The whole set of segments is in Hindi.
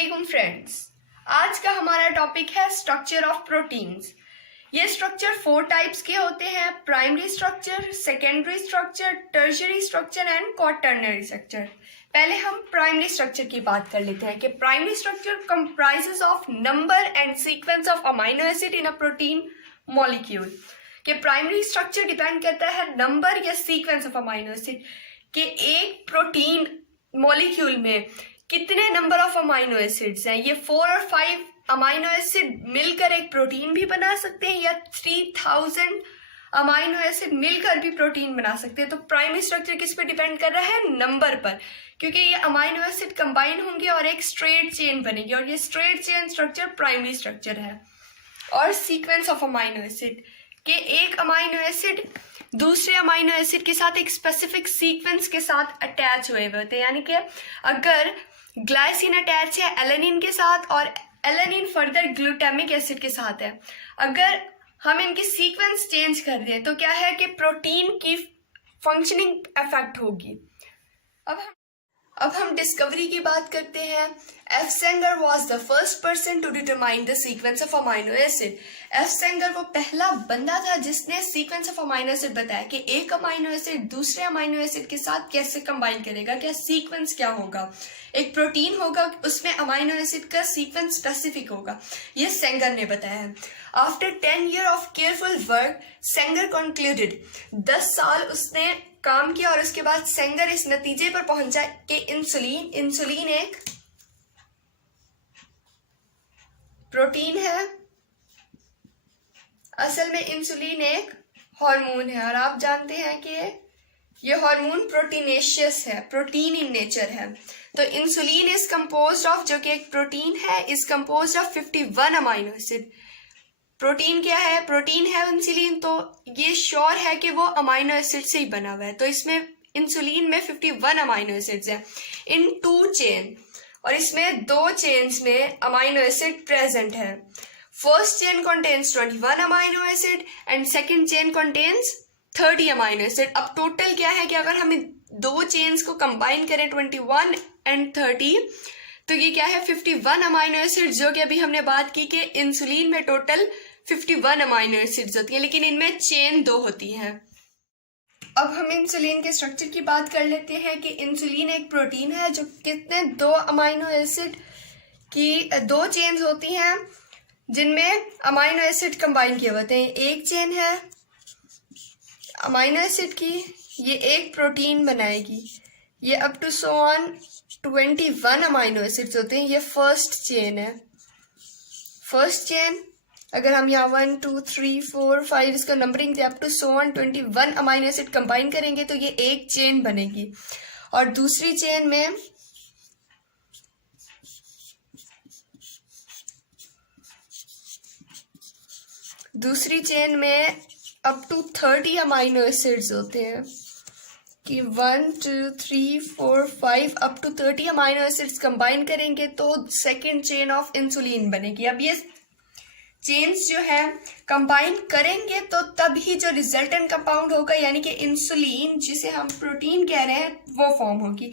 अस्सलामुअलैकुम फ्रेंड्स। आज का हमारा टॉपिक है स्ट्रक्चर ऑफ प्रोटीन्स। ये स्ट्रक्चर 4 टाइप्स के होते हैं: primary structure, secondary structure, tertiary structure and quaternary structure. पहले हम प्राइमरी स्ट्रक्चर की बात कर लेते हैं कि primary structure comprises of number and sequence of amino acid in a protein molecule. कि प्राइमरी स्ट्रक्चर डिपेंड करता है नंबर या सीक्वेंस ऑफ अमाइनो एसिड कि एक प्रोटीन मॉलिक्यूल में कितने नंबर ऑफ अमाइनो एसिड्स हैं। ये 4 और 5 अमाइनो एसिड मिलकर एक प्रोटीन भी बना सकते हैं या 3000 अमाइनो एसिड मिलकर भी प्रोटीन बना सकते हैं। तो प्राइमरी स्ट्रक्चर किस पे डिपेंड कर रहा है? नंबर पर, क्योंकि ये अमाइनो एसिड कंबाइन होंगे और एक स्ट्रेट चेन बनेगी और ये straight chain structure primary structure है। और सीक्वेंस ऑफ अमाइनो एसिड कि एक अमाइनो एसिड दूसरे अमाइनो एसिड के साथ एक स्पेसिफिक सीक्वेंस के साथ अटैच हुए होते हैं। यानी कि अगर ग्लाइसिन अटैच है एलेनिन के साथ और एलेनिन फर्दर ग्लूटामिक एसिड के साथ है, अगर हम इनकी सीक्वेंस चेंज कर दें तो क्या है कि प्रोटीन की फंक्शनिंग अफेक्ट होगी। अब हम डिस्कवरी की बात करते हैं। F Sanger was the first person to determine the sequence of amino acid. F Sanger वो पहला बंदा था जिसने सीक्वेंस ऑफ अमाइनो एसिड बताया कि एक अमाइनो एसिड दूसरे अमाइनो एसिड के साथ कैसे कंबाइन करेगा, क्या सीक्वेंस क्या होगा। एक प्रोटीन होगा, उसमें अमाइनो एसिड का सीक्वेंस स्पेसिफिक होगा, ये सेंगर ने बताया है। After 10 years of careful work Sengar concluded, 10 साल उसने काम किया और उसके बाद सेंगर इस नतीजे पर पहुंचा कि इंसुलिन एक प्रोटीन है। असल में इंसुलिन एक हार्मोन है और आप जानते हैं कि ये हार्मोन प्रोटीनेशियस है, प्रोटीन इन नेचर है। तो इंसुलिन इज कंपोज्ड ऑफ, जो कि एक प्रोटीन है, is composed of 51 amino acid. Protein क्या है? प्रोटीन है इंसुलिन, तो ये श्योर है कि वो अमाइनो एसिड से ही बना हुआ है। तो इसमें इंसुलिन में 51 अमाइनो एसिड्स हैं इन 2 चेन, और इसमें 2 चेन्स में अमाइनो एसिड प्रेजेंट है। First chain contains 21 amino acid and second chain contains 30 amino acid. अब टोटल क्या है कि अगर हम 2 चेन्स को कंबाइन करें 21 एंड 30, तो ये क्या है 51 अमाइनो एसिड, जो कि अभी हमने बात की कि इंसुलिन में टोटल 51 अमाइनो एसिड्स होती हैं, लेकिन इनमें चेन 2 होती हैं। अब हम इंसुलिन के स्ट्रक्चर की बात कर लेते हैं कि इंसुलिन एक प्रोटीन है जो कितने 2 अमाइनो एसिड की 2 चेन्स होती हैं जिनमें अमाइनो एसिड कंबाइन किए होते हैं। एक चेन है अमाइनो एसिड की, ये एक प्रोटीन बनाएगी, ये up to so on 21 amino acids होते हैं। ये फर्स्ट चेन है। फर्स्ट चेन अगर हम यहाँ 1 2 3 4 5 इसका numbering up to so on 21 amino acid combine करेंगे तो ये एक चेन बनेगी। और दूसरी चेन में अप टू 30 अमाइनो एसिड्स होते हैं कि 1 2 3 4 5 up to 30 amino acids combine करेंगे तो सेकेंड चेन ऑफ इंसुलिन बनेगी। अब ये चेन्स जो है कंबाइन करेंगे तो तभी जो रिजल्टेंट कंपाउंड होगा, यानी कि इंसुलिन जिसे हम प्रोटीन कह रहे हैं, वो फॉर्म होगी।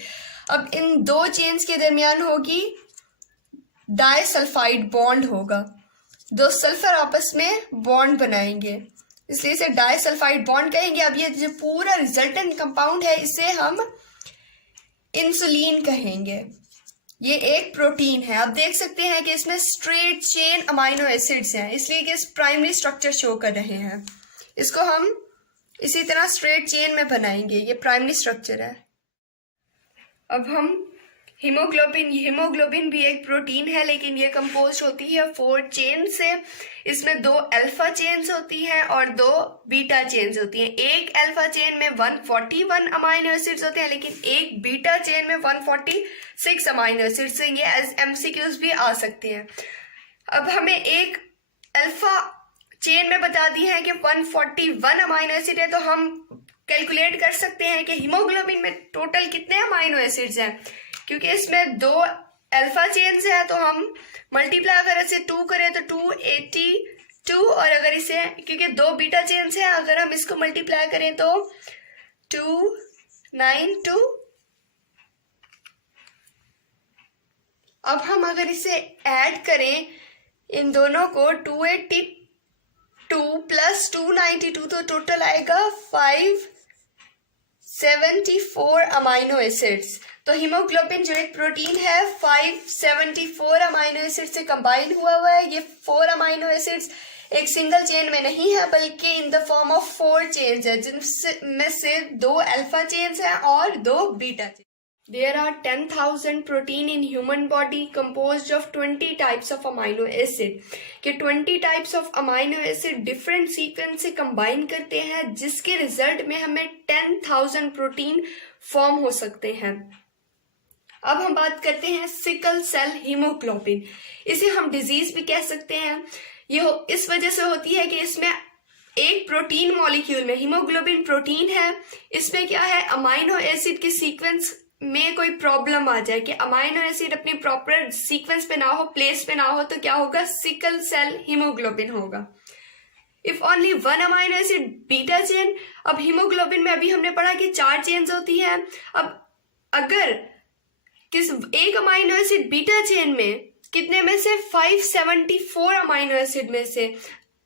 अब इन 2 चेन्स के दरमियान होगी डाइसल्फाइड बॉन्ड होगा, 2 सल्फर आपस में बॉन्ड बनाएंगे, इसलिए इसे डाइसल्फाइड बॉन्ड कहेंगे। अब ये जो पूरा रिजल्टेंट कंपाउंड है इसे हम इंसुलिन कहेंगे। ये एक प्रोटीन है। आप देख सकते हैं कि इसमें स्ट्रेट चेन अमाइनो एसिड्स हैं, इसलिए कि इस प्राइमरी स्ट्रक्चर शो कर रहे हैं। इसको हम इसी तरह स्ट्रेट चेन में बनाएंगे, ये प्राइमरी स्ट्रक्चर है। अब हम हीमोग्लोबिन भी एक प्रोटीन है, लेकिन ये कंपोज होती है 4 चेन से। इसमें 2 अल्फा चेन्स होती हैं और 2 बीटा चेन्स होती हैं। एक अल्फा चेन में 141 अमाइनो एसिड्स होते हैं, लेकिन एक बीटा चेन में 146 अमाइनो एसिड्स। ये एज MCQs भी आ सकते हैं। अब हमें एक अल्फा चेन में बता दी है कि 141 अमाइनो एसिड है, तो हम कैलकुलेट कर सकते हैं कि हीमोग्लोबिन में टोटल कितने अमाइनो एसिड्स हैं। क्योंकि इसमें 2 अल्फा चेन्स है तो हम मल्टीप्लाई अगर इसे 2 करें तो 282, और अगर इसे क्योंकि 2 बीटा चेन्स है अगर हम इसको मल्टीप्लाई करें तो 292। अब हम अगर इसे ऐड करें इन दोनों को 282 प्लस 292 तो टोटल आएगा 574 अमाइनो एसिड्स। तो हीमोग्लोबिन जो एक प्रोटीन है 574 अमाइनो एसिड से कंबाइन हुआ है। ये 4 अमाइनो एसिड्स एक सिंगल चेन में नहीं है बल्कि in the form of 4 chains है, जिनमें से 2 अल्फा चेन्स हैं और 2 beta chains. There are 10,000 protein in human body composed of 20 types of amino acid. कि 20 types of amino acid different sequence से combine करते हैं, जिसके रिजल्ट में हमें 10,000 प्रोटीन फॉर्म हो सकते हैं। अब हम बात करते हैं सिकल सेल हीमोग्लोबिन। इसे हम डिजीज भी कह सकते हैं। ये इस वजह से होती है कि इसमें एक प्रोटीन मॉलिक्यूल में हीमोग्लोबिन प्रोटीन है, इसमें क्या है अमाइनो एसिड के सीक्वेंस में कोई प्रॉब्लम आ जाए कि अमाइनो एसिड अपनी प्रॉपर सीक्वेंस पे ना हो, प्लेस पे ना हो, तो क्या होगा सिकल सेल हीमोग्लोबिन होगा। If only 1 amino acid beta chain. अब हीमोग्लोबिन में अभी हमने पढ़ा कि 4 चेन्स होती है। अब अगर एक अमाइनो एसिड बीटा चेन में कितने में से 574 अमाइनो एसिड में से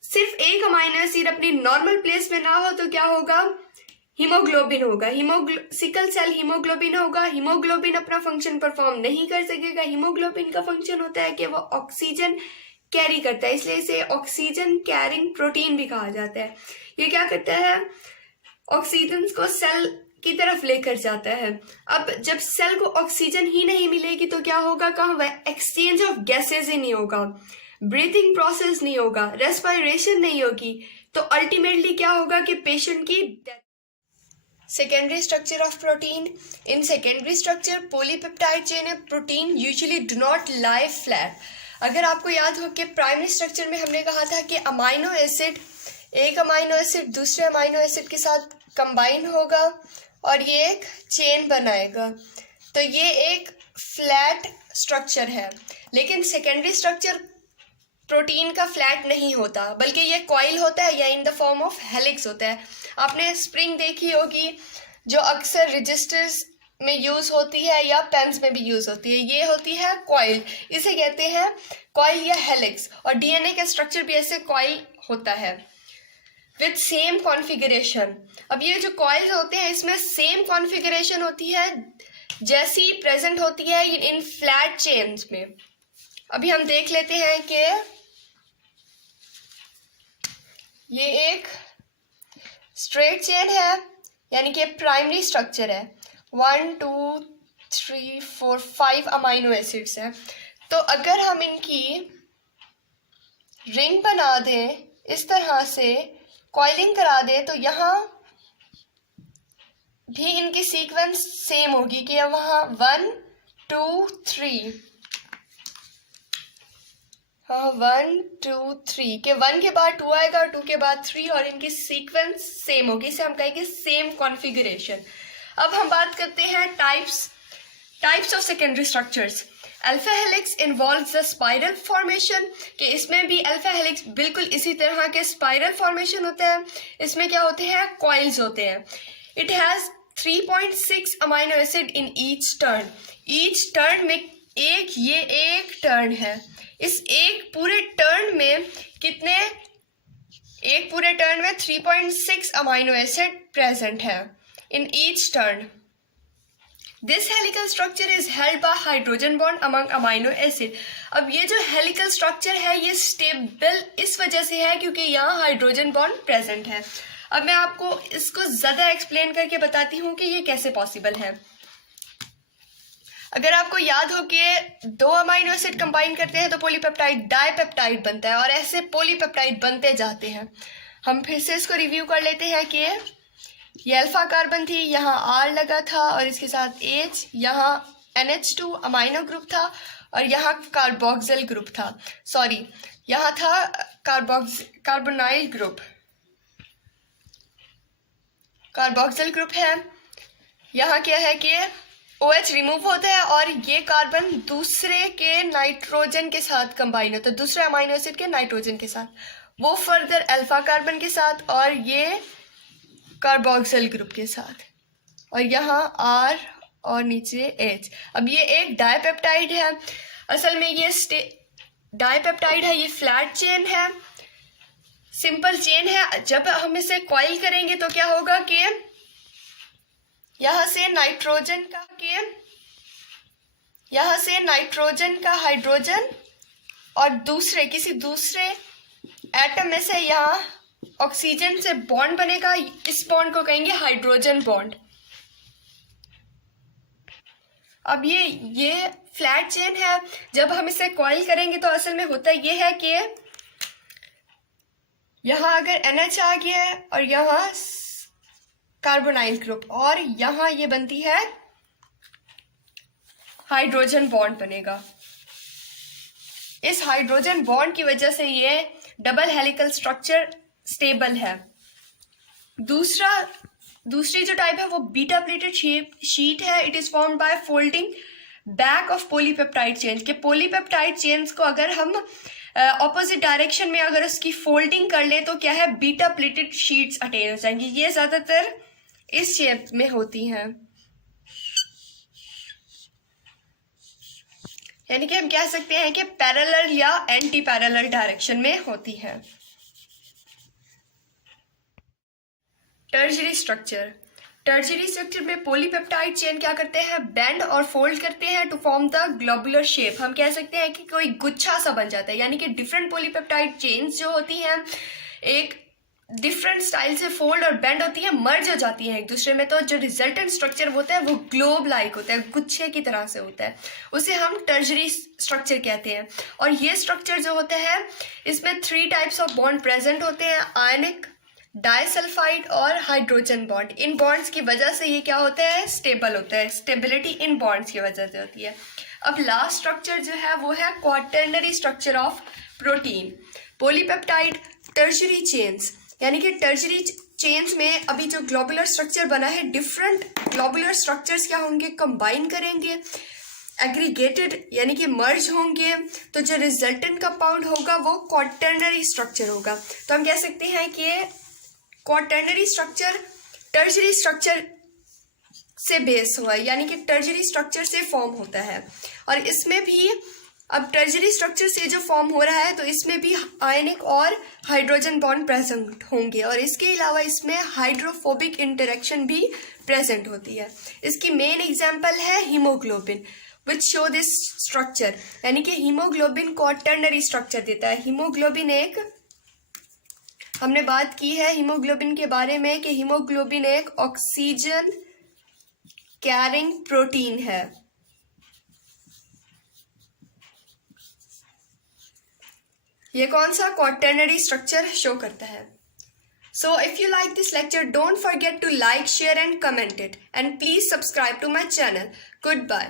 सिर्फ एक अमाइनो एसिड अपनी नॉर्मल प्लेस में ना हो तो क्या होगा हीमोग्लोबिन होगा। सिकल सेल हीमोग्लोबिन होगा। हीमोग्लोबिन अपना फंक्शन परफॉर्म नहीं कर सकेगा। हीमोग्लोबिन का फंक्शन होता है कि वो ऑक्सीजन कैरी करता है, इसलिए इसे ऑक्सीजन कैरिंग प्रोटीन भी कहा जाता है। ये क्या करता है ऑक्सीजन को सेल की तरफ लेकर जाता है। अब जब सेल को ऑक्सीजन ही नहीं मिलेगी तो क्या होगा, कहाँ वह एक्सचेंज ऑफ गैसेज ही नहीं होगा, ब्रीथिंग प्रोसेस नहीं होगा, रेस्पिरेशन नहीं होगी, तो अल्टीमेटली क्या होगा कि पेशेंट की death. Secondary structure of protein. In secondary structure polypeptide chain of protein usually do not lie flat. अगर आपको याद हो कि प्राइमरी स्ट्रक्चर में हमने कहा था कि अमाइनो एसिड एक अमाइनो एसिड दूसरे अमाइनो एसिड के साथ कंबाइन होगा और ये एक चेन बनाएगा, तो ये एक फ्लैट स्ट्रक्चर है। लेकिन सेकेंडरी स्ट्रक्चर प्रोटीन का फ्लैट नहीं होता बल्कि ये कॉइल होता है या in the form of helix होता है। आपने स्प्रिंग देखी होगी जो अक्सर रजिस्टर्स में यूज होती है या पेन्स में भी यूज होती है, ये होती है कॉइल। इसे कहते हैं कॉइल या हेलिक्स। और डीएनए का स्ट्रक्चर भी ऐसे कॉइल होता है विथ सेम कॉन्फ़िगरेशन। अब ये जो कॉइल्स होते हैं इसमें सेम कॉन्फ़िगरेशन होती है जैसी प्रेजेंट होती है इन फ्लैट चेन्स में। अभी हम देख लेते हैं कि ये एक स्ट्रेट चेन है यानी कि प्राइमरी स्ट्रक्चर है। 1 2 3 4 5 अमाइनो एसिड्स हैं। तो अगर हम इनकी रिंग बना दें, इस तरह से कॉइलिंग करा दें, तो यहाँ भी इनकी सीक्वेंस सेम होगी कि वहाँ 1 2 3 1 2 3 के 1 के बाद 2 आएगा और 2 के बाद 3 और इनकी सीक्वेंस सेम होगी, इसे हम कहेंगे सेम कॉन्फ़िगरेशन। अब हम बात करते हैं types of secondary structures. Alpha helix involves the spiral formation, कि इसमें भी अल्फा हेलिक्स बिल्कुल इसी तरह के स्पाइरल फॉर्मेशन होता है। इसमें क्या होते हैं कॉइल्स होते हैं। It has 3.6 amino acid in each turn. Each turn में ये एक टर्न है। इस एक पूरे टर्न में 3.6 अमाइनो एसिड प्रेजेंट है in each turn. This helical structure is held by hydrogen bond among amino acid. अब ये जो हेलिकल स्ट्रक्चर है ये स्टेबल इस वजह से है क्योंकि यहाँ हाइड्रोजन बॉन्ड प्रेजेंट है। अब मैं आपको इसको ज्यादा एक्सप्लेन करके बताती हूँ कि ये कैसे पॉसिबल है। अगर आपको याद हो कि 2 अमाइनो एसिड कंबाइन करते हैं तो पॉलीपेप्टाइड डाइपेप्टाइड बनता है और ऐसे पॉलीपेप्टाइड बनते जाते हैं। हम फिर से इसको रिव्यू कर लेते हैं कि ये अल्फा कार्बन थी, यहाँ R लगा था और इसके साथ H, यहाँ NH2 अमाइनो ग्रुप था और यहाँ कार्बोक्सिल ग्रुप था, सॉरी यहाँ था कार्बोनाइल ग्रुप, कार्बोक्सिल ग्रुप है। यहाँ क्या है कि OH रिमूव होता है और ये कार्बन दूसरे के नाइट्रोजन के साथ कंबाइन होता है, दूसरे अमाइनो एसिड के नाइट्रोजन के साथ, वो फर्दर अल्फा कार्बन के साथ और ये कार्बोक्सिल ग्रुप के साथ, और यहाँ R और नीचे H। अब ये एक डाइपेप्टाइड है। असल में ये डाइपेप्टाइड है, ये फ्लैट चेन है, सिंपल चेन है। जब हम इसे कॉइल करेंगे तो क्या होगा कि यहां से नाइट्रोजन का हाइड्रोजन और किसी दूसरे एटम में से यहाँ ऑक्सीजन से बॉन्ड बनेगा। इस बॉन्ड को कहेंगे हाइड्रोजन बॉन्ड। अब ये फ्लैट चेन है, जब हम इसे कॉइल करेंगे तो असल में होता ये है कि यहाँ अगर NH आ गया है और यहाँ कार्बोनाइल ग्रुप और यहाँ ये बनती है हाइड्रोजन बॉन्ड बनेगा। इस हाइड्रोजन बॉन्ड की वजह से ये डबल हेलिकल स्ट्रक्चर स्टेबल है। दूसरी जो टाइप है वो बीटा प्लेटेड शीट है। It is formed by folding back of polypeptide chains के पॉलीपेप्टाइड चेन्स को अगर हम ऑपोजिट डायरेक्शन में अगर उसकी फोल्डिंग कर ले तो क्या है, बीटा प्लेटेड शीट्स अटेन हो जाएंगी। ये ज्यादातर इस शेप में होती हैं, यानी कि हम कह सकते हैं कि पैरेलल या एंटी पैरेलल डायरेक्शन में होती है। टर्शरी स्ट्रक्चर में पॉलीपेप्टाइड चेन क्या करते हैं, बेंड और फोल्ड करते हैं to form the globular shape. हम कह सकते हैं कि कोई गुच्छा सा बन जाता है, यानी कि डिफरेंट पॉलीपेप्टाइड चेन्स जो होती हैं एक डिफरेंट स्टाइल से फोल्ड और बेंड होती है, मर्ज हो जाती है एक दूसरे में। तो जो रिजल्टेंट स्ट्रक्चर होता है वो ग्लोब लाइक होता है, गुच्छे की तरह से होता है, उसे हम टर्शरी स्ट्रक्चर कहते हैं। और ये स्ट्रक्चर जो होता है इसमें 3 टाइप्स ऑफ बॉन्ड प्रेजेंट होते हैं, आयनिक, डाइसल्फाइड और हाइड्रोजन बॉन्ड। इन बॉन्ड्स की वजह से ये क्या होता है, स्टेबल होता है। स्टेबिलिटी इन बॉन्ड्स की वजह से होती है। अब लास्ट स्ट्रक्चर जो है वो है quaternary structure of protein. Polypeptide tertiary chains, यानी कि टर्शरी चेन्स में अभी जो ग्लोबुलर स्ट्रक्चर बना है, डिफरेंट ग्लोबुलर स्ट्रक्चर्स क्या होंगे, कंबाइन करेंगे, एग्रीगेटेड यानी कि मर्ज होंगे, तो जो रिजल्टेंट कंपाउंड होगा वो क्वाटर्नरी स्ट्रक्चर होगा। तो हम कह सकते हैं कि क्वाटर्नरी स्ट्रक्चर टर्शरी स्ट्रक्चर से बेस हुआ है, यानी कि टर्शरी स्ट्रक्चर से फॉर्म होता है। और इसमें भी अब टर्शरी स्ट्रक्चर से जो फॉर्म हो रहा है तो इसमें भी आयनिक और हाइड्रोजन बॉन्ड प्रेजेंट होंगे, और इसके अलावा इसमें हाइड्रोफोबिक इंटरेक्शन भी प्रेजेंट होती है। इसकी मेन एग्जांपल है haemoglobin which show this structure, यानी कि हीमोग्लोबिन क्वाटर्नरी स्ट्रक्चर देता है। हीमोग्लोबिन हमने बात की है हीमोग्लोबिन के बारे में कि हीमोग्लोबिन एक ऑक्सीजन कैरिंग प्रोटीन है। ये कौन सा क्वाटर्नरी स्ट्रक्चर शो करता है। So if you like this lecture, don't forget to like, share and comment it, and please subscribe to my channel. Goodbye.